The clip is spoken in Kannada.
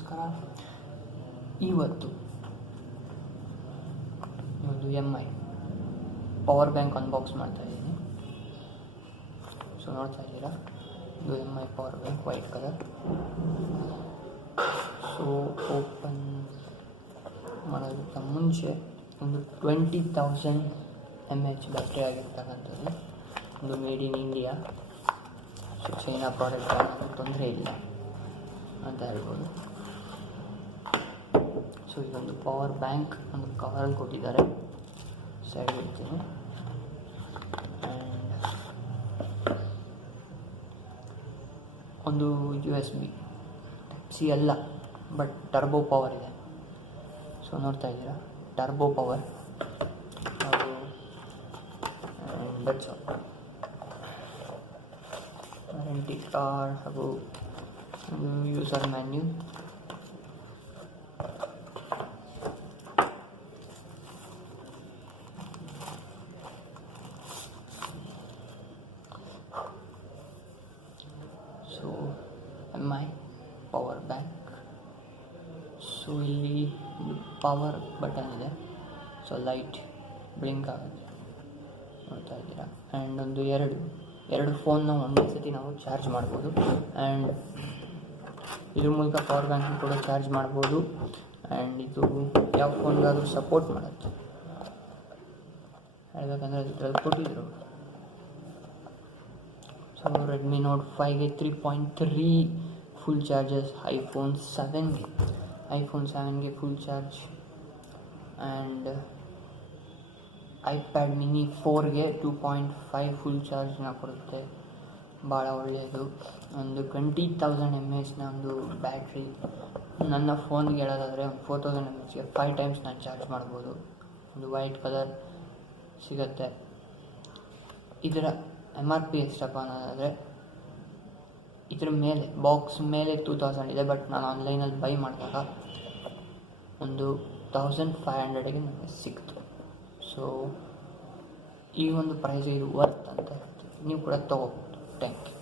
ನಮಸ್ಕಾರ. ಇವತ್ತು ಒಂದು MI ಪವರ್ ಬ್ಯಾಂಕ್ ಅನ್ಬಾಕ್ಸ್ ಮಾಡ್ತಾ ಇದ್ದೀನಿ. ಸೊ ನೋಡ್ತಾ ಇದ್ದೀರಾ, ಇದು MI power bank white colour. So open ಮಾಡೋದಕ್ಕಿಂತ ಮುಂಚೆ ಒಂದು 20,000 mAh ಬ್ಯಾಟ್ರಿ ಆಗಿರ್ತಕ್ಕಂಥದ್ದು, ಒಂದು made in India. So China product ಅನ್ನೋದು ತೊಂದರೆ ಇಲ್ಲ ಅಂತ ಹೇಳ್ಬೋದು. ಸೊ ಇದೊಂದು ಪವರ್ ಬ್ಯಾಂಕ್ ಒಂದು ಕವರಲ್ಲಿ ಕೊಟ್ಟಿದ್ದಾರೆ, ಸೈಡ್ ಇಡ್ತೀನಿ. ಆ್ಯಂಡ್ ಒಂದು USB C ಅಲ್ಲ, ಬಟ್ ಟರ್ಬೋ ಪವರ್ ಇದೆ. ಸೊ ನೋಡ್ತಾ ಇದ್ದೀರಾ, ಟರ್ಬೋ ಪವರ್ ಅದು. And that's all. Warranty card ಹಾಗೂ user manual. So MI power bank. So ಇಲ್ಲಿ ಪವರ್ ಬಟನ್ ಇದೆ, ಸೊ ಲೈಟ್ ಬ್ಲಿಂಕ್ ಆಗುತ್ತೆ, ನೋಡ್ತಾ ಇದ್ದೀರಾ. ಆ್ಯಂಡ್ ಒಂದು ಎರಡು ಫೋನ್ನ ಒಂದೇ ಸತಿ ನಾವು ಚಾರ್ಜ್ ಮಾಡ್ಬೋದು. ಆ್ಯಂಡ್ ಇದ್ರ ಮೂಲಕ ಪವರ್ ಬ್ಯಾಂಕ್ ಕೂಡ ಚಾರ್ಜ್ ಮಾಡ್ಬೋದು. ಆ್ಯಂಡ್ ಇದು ಯಾವ ಫೋನ್ಗಾದ್ರೂ ಸಪೋರ್ಟ್ ಮಾಡುತ್ತೆ. ಹೇಳ್ಬೇಕಂದ್ರೆ ಇದ್ರಲ್ಲಿ ಕೊಟ್ಟಿದ್ರು. ಸೊ ರೆಡ್ಮಿ ನೋಟ್ 5ಗೆ 3.3 ಫುಲ್ ಚಾರ್ಜಸ್, ಐಫೋನ್ 7ಗೆ full charge. And iPad mini 4ಗೆ 2.5 ಫುಲ್ ಚಾರ್ಜ್ನ ಕೊಡುತ್ತೆ, ಭಾಳ ಒಳ್ಳೆಯದು. ಒಂದು 20,000 mAhನ ಒಂದು ಬ್ಯಾಟ್ರಿ. ನನ್ನ ಫೋನ್ಗೆ ಹೇಳೋದಾದರೆ ಒಂದು 4,000 mAhಗೆ 5 ಟೈಮ್ಸ್ ನಾನು ಚಾರ್ಜ್ ಮಾಡ್ಬೋದು. ಒಂದು ವೈಟ್ ಕಲರ್ ಸಿಗುತ್ತೆ. ಇದರ MRP ಎಷ್ಟಪ್ಪ ಅನ್ನೋದಾದರೆ, ಇದ್ರ ಮೇಲೆ ಬಾಕ್ಸ್ ಮೇಲೆ 2,000 ಇದೆ, ಬಟ್ ನಾನು ಆನ್ಲೈನಲ್ಲಿ ಬೈ ಮಾಡಿದಾಗ ಒಂದು 1,500ಗೆ ನನಗೆ ಸಿಕ್ತು. ಸೊ ಈ ಒಂದು ಪ್ರೈಸ್ ಇದು ವರ್ತ್ ಅಂತ ಹೇಳ್ತೀವಿ. ನೀವು ಕೂಡ ತೊಗೋಬೋದು. Thank you.